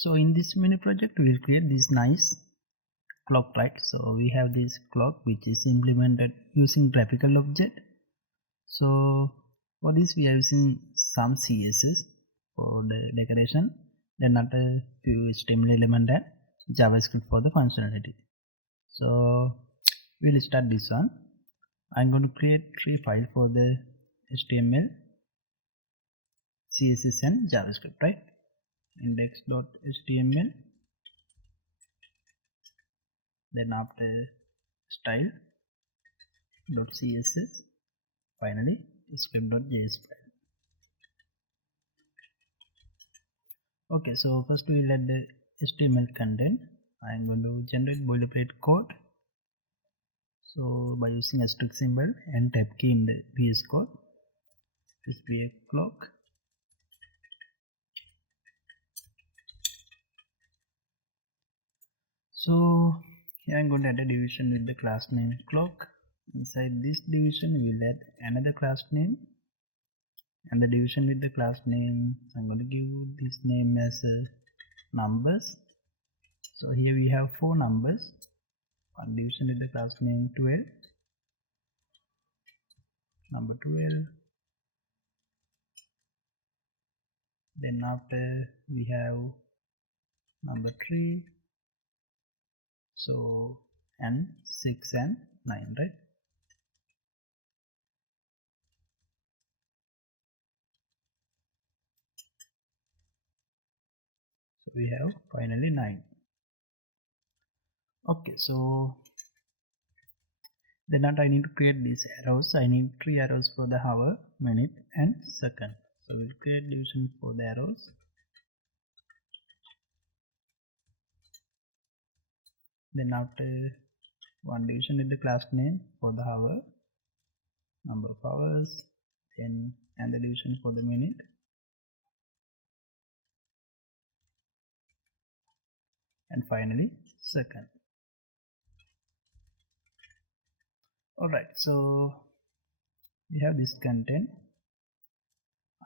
So in this mini project we will create this nice clock, right? So we have this clock which is implemented using graphical object. So for this we are using some CSS for the decoration, then another few HTML element and JavaScript for the functionality. So we'll start this one. I'm going to create 3 files for the HTML, CSS and JavaScript, right? Index.html, then after style.css, finally script.js file. Okay, so first we'll add the HTML content. I'm going to generate boilerplate code. So by using asterisk symbol and tab key in the VS Code, this will be a clock. So here I'm going to add a division with the class name clock. Inside this division we'll add another class name, and the division with the class name I'm going to give this name as numbers. So here we have 4 numbers. One division with the class name 12, number 12. Then after we have number 3, so and 6 and 9, right? So we have finally 9. Okay, so then I need to create these arrows. I need 3 arrows for the hour, minute and second. So we'll create division for the arrows. Then after one division with the class name for the hour, number of hours, then and the division for the minute, and finally second. Alright, so we have this content.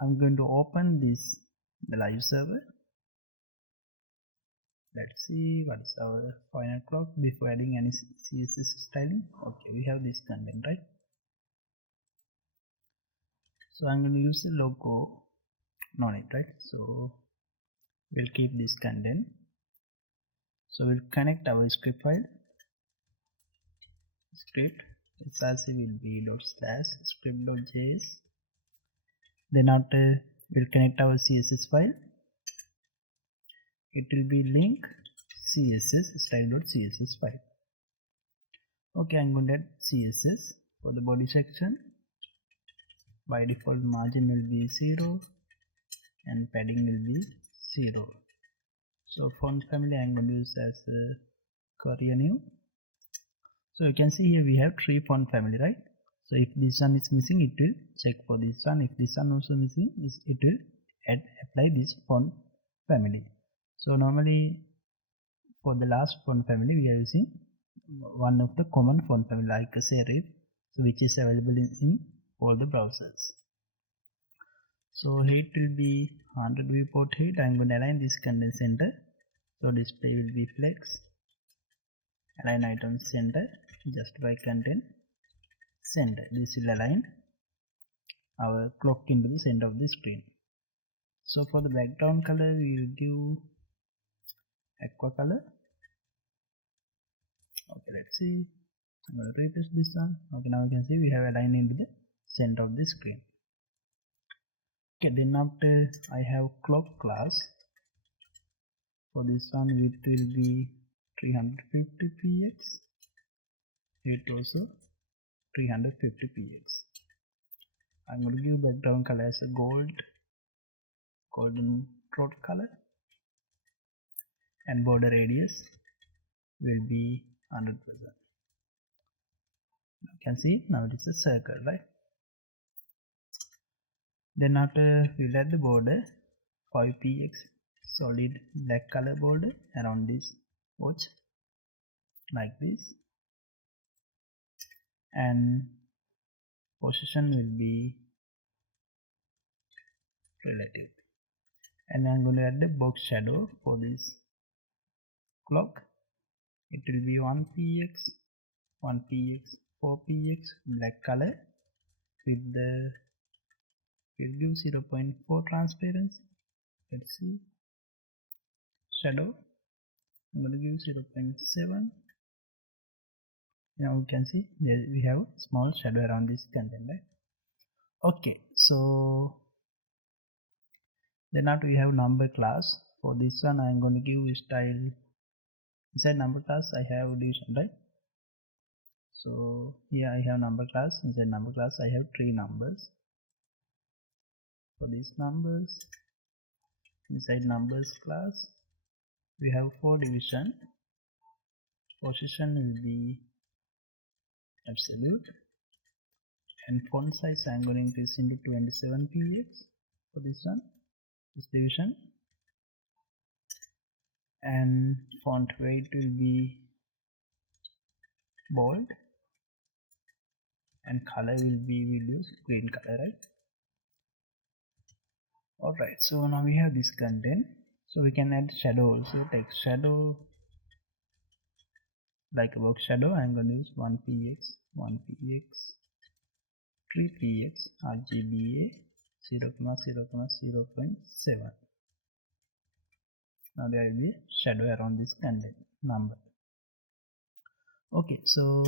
I'm going to open this the live server. Let's see what is our final clock before adding any CSS styling. Okay, we have this content, right? So I'm going to use the logo, no need, right? So we'll keep this content. So we'll connect our script file. Script src will be /script.js. Then after we'll connect our CSS file. It will be link css style.css file. Okay, I'm going to add CSS for the body section. By default margin will be 0 and padding will be 0. So font family I'm going to use as Korean new. So you can see here we have 3 font family, right? So if this one is missing, it will check for this one. If this one also missing, it will apply this font family. So normally for the last font family we are using one of the common font family like serif, so which is available in all the browsers. So height will be 100 viewport height. I'm going to align this content center. So display will be flex, align item center, justify content center. This will align our clock into the center of the screen. So for the background color we will give aqua color. Okay, let's see. I'm going to refresh this one. Okay, now you can see we have aligned into the center of the screen. Okay, then after I have clock class. For this one width will be 350 px, height also 350 px. I'm going to give background color as a golden throat color, and border radius will be 100%. You can see now it is a circle, right? Then after we'll add the border 5px solid black color border around this watch like this, and position will be relative. and I'm going to add the box shadow for this clock. It will be 1px, 1px, 4px black color with the, will give 0.4 transparency. Let's see, shadow, I'm going to give 0.7. Now we can see there we have small shadow around this content, right? Okay, so then after we have number class. For this one I am going to give style. Inside number class I have division, right? So here I have number class. Inside number class I have 3 numbers. For these numbers, inside numbers class we have 4 division. Position will be absolute, and font size I am going to increase into 27px for this one, this division, and font weight will be bold, and color will be, we'll use green color, right? Alright, so now we have this content, so we can add shadow also. Text shadow, like a box shadow, I'm going to use 1px, 1px, 3px, RGBA 0,0,0.7. Now there will be a shadow around this content number. Okay, so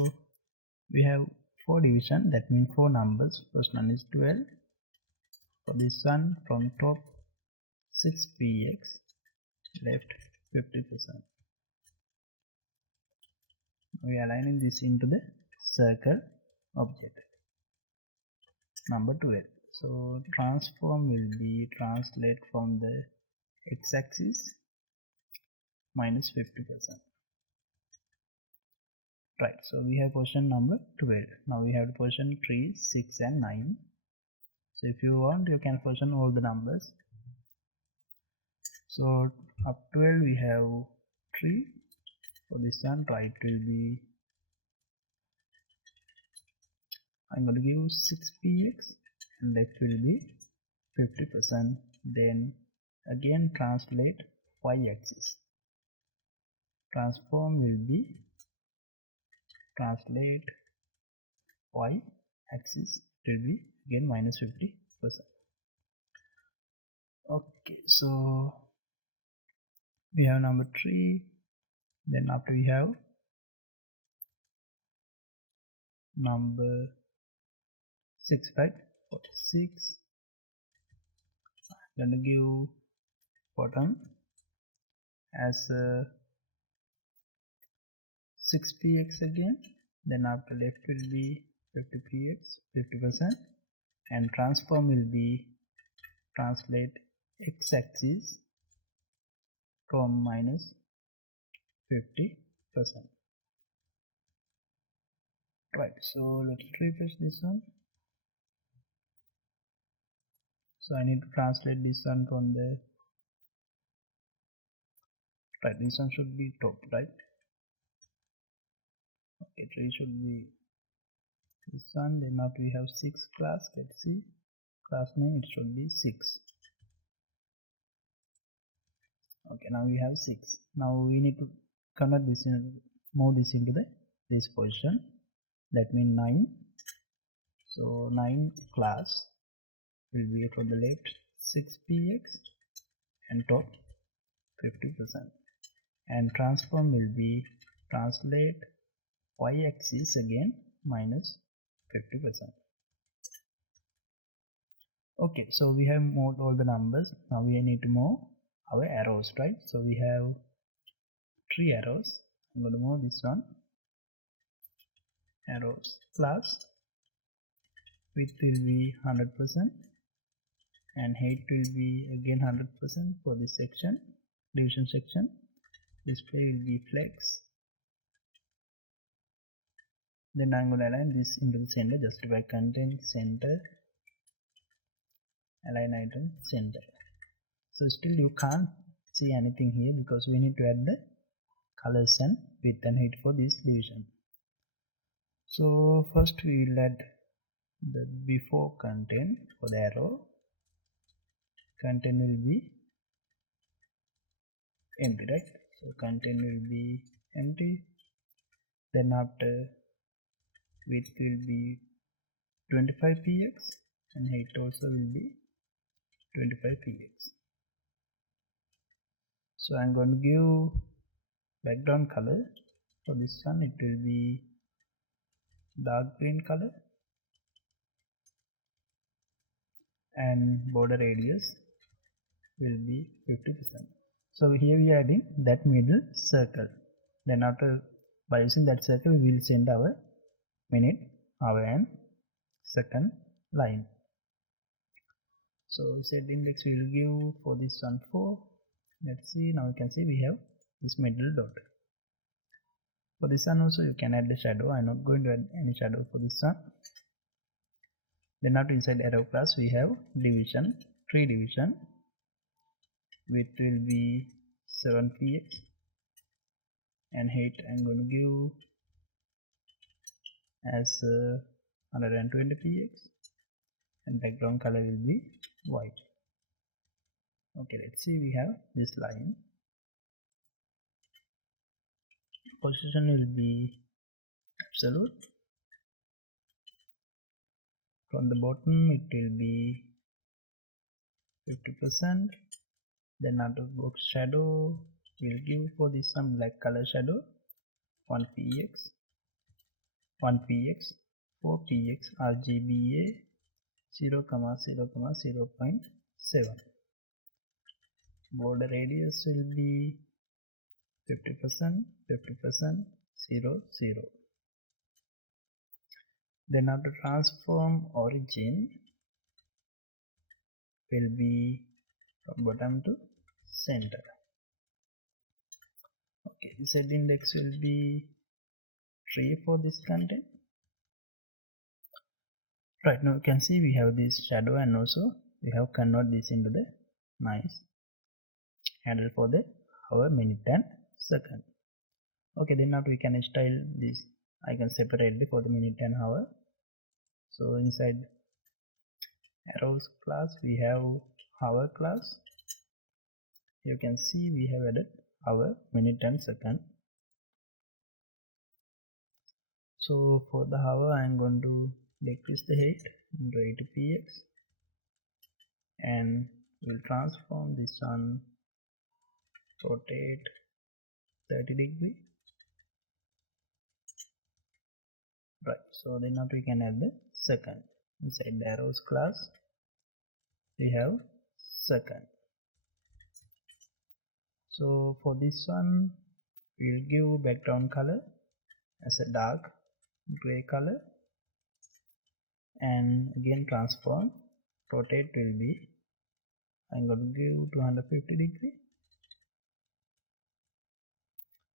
we have 4 division, that means 4 numbers. First one is 12. For this one, from top 6px, left 50%. We are aligning this into the circle object number 12. So transform will be translate from the x-axis minus 50%. Right, so we have position number 12. Now we have position 3, 6 and 9. So if you want, you can position all the numbers. So up 12 we have 3. For this one, right will be, I'm going to give 6px, and left will be 50%. Then again translate y-axis. Transform will be translate y-axis, it will be again minus 50%. Okay, so we have number 3. Then after we have number 6, right? 46. I'm going to give bottom as 6px again. Then after left will be 50px, 50%, and transform will be translate x-axis from minus 50%. Right, so let's refresh this one. So I need to translate this one from the right. This one should be top, right? Okay, 3 should be this one. Then after we have 6 class. Let's see, class name, it should be 6. Okay, now we have 6. Now we need to convert this in, move this into this position, that means 9. So 9 class will be from the left 6px and top 50%, and transform will be translate y-axis again minus 50%. Okay, so we have moved all the numbers. Now we need to move our arrows, right? So we have 3 arrows. I'm going to move this one. Arrows class, width will be 100%, and height will be again 100% for this section, division section. Display will be flex. Then I'm going to align this into the center. Justify content center, align item center. So still you can't see anything here because we need to add the colors and width and height for this division. So first we will add the before content for the arrow. Content will be empty, right? So content will be empty. Then after width will be 25 px and height also will be 25 px. So I'm going to give background color. For this one it will be dark green color, and border radius will be 50%. So here we are adding that middle circle. Then after, by using that circle, we will send our minute, hour and second line. So set index we will give for this one 4. Let's see, now you can see we have this middle dot. For this one also you can add the shadow. I'm not going to add any shadow for this one. Then after, inside arrow class we have division, tree division. Width will be 7px and height I'm going to give as 120px and background color will be white. Okay, let's see, we have this line. Position will be absolute. From the bottom it will be 50%. Then out of box shadow we'll give for this some black color shadow 1px, 1px, 4px, RGBA 0,0,0.7. Border radius will be 50%, 50%, 0, 0. Then after, transform origin will be from bottom to center. Okay, Z index will be 3 for this content. Right now you can see we have this shadow, and also we have convert this into the nice handle for the hour, minute and second. Okay, then now we can style this icon separately for the minute and hour. So inside arrows class we have hour class. You can see we have added hour, minute and second. So for the hour I am going to decrease the height into 80px and will transform this one, rotate 30 degree. Right, so then now we can add the second. Inside the arrows class we have second. So for this one we'll give background color as a dark gray color, and again transform, rotate will be, I'm going to give 250 degree.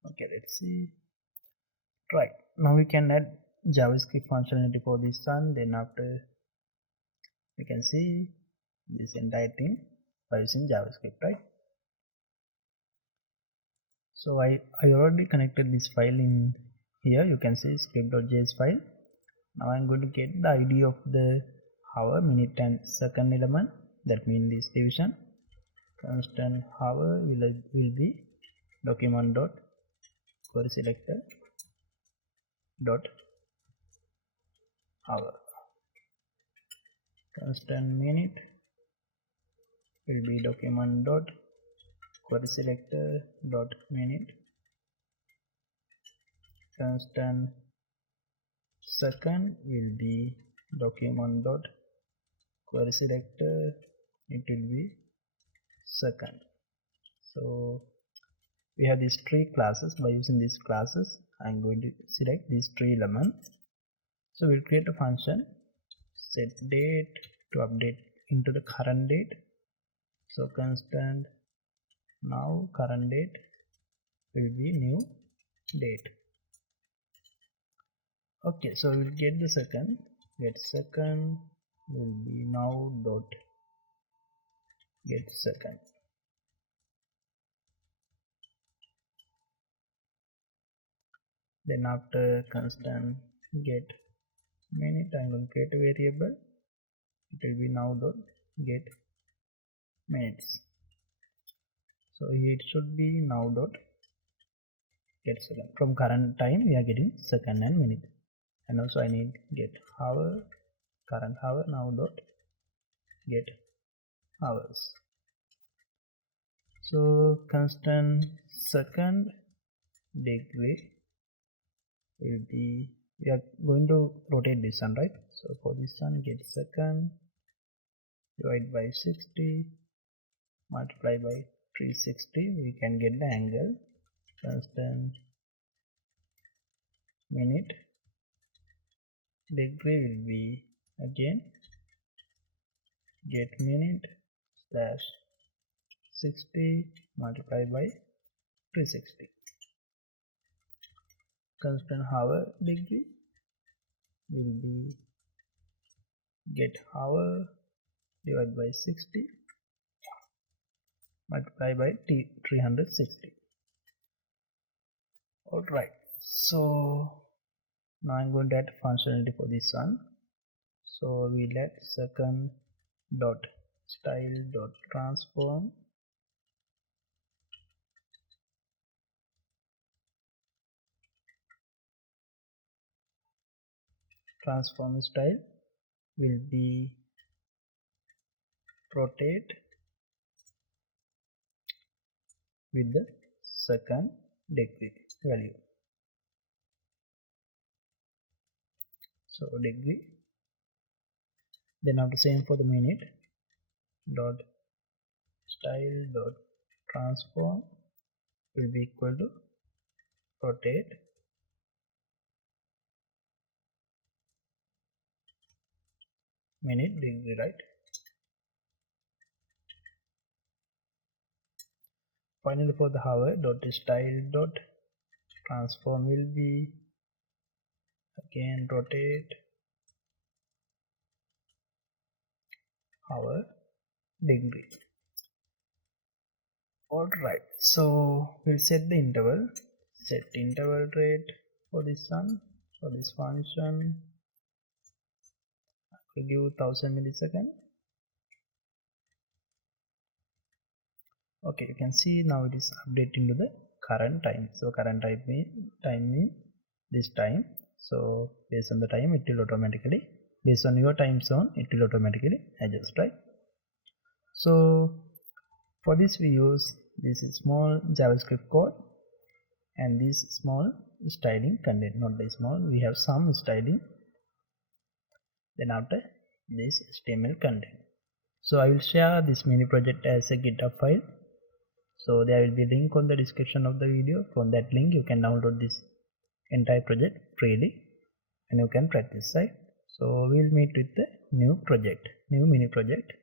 Okay, let's see. Right, now we can add JavaScript functionality for this one. Then after, we can see this entire thing by using JavaScript, right? So I already connected this file in here. You can see script.js file. Now I'm going to get the ID of the hour, minute and second element, that means this division. Constant hour will be document dot query selector dot hour. Constant minute will be document dot query selector dot minute. Constant second will be document dot query selector, it will be second. So we have these three classes. By using these classes I'm going to select these three elements. So we'll create a function set date to update into the current date. So constant now current date will be new date. Okay, so we'll get the second, get second will be now dot get second. Then after constant get minute, I'm going to create a variable, it will be now dot get minutes. So here it should be now dot get second. From current time we are getting second and minute, and also I need get hour, current hour, now dot get hours. So constant second degree will be, we are going to rotate this one, right? So for this one, get second divide by 60 multiply by 360, we can get the angle. Constant minute degree will be again get minute slash 60 multiply by 360. Constant hour degree will be get hour divided by 60 multiply by 360. Alright, so now I'm going to add functionality for this one. So we let second dot style dot transform style will be rotate with the second degree value. So degree, then after same for the minute dot style dot transform will be equal to rotate minute degree, right? Finally for the hour dot style dot transform will be again rotate hour degree. Alright, so we'll set the interval, set interval rate for this one. For this function we give 1000 millisecond. Okay, you can see now it is updating to the current time. So current time means this time. So based on the time it will automatically, based on your time zone it will automatically adjust, right? So for this we use this small JavaScript code and this small styling content, not the small, we have some styling, then after this HTML content. So I will share this mini project as a GitHub file. So there will be link on the description of the video. From that link you can download this entire project freely and you can practice, right? So we'll meet with the new mini project.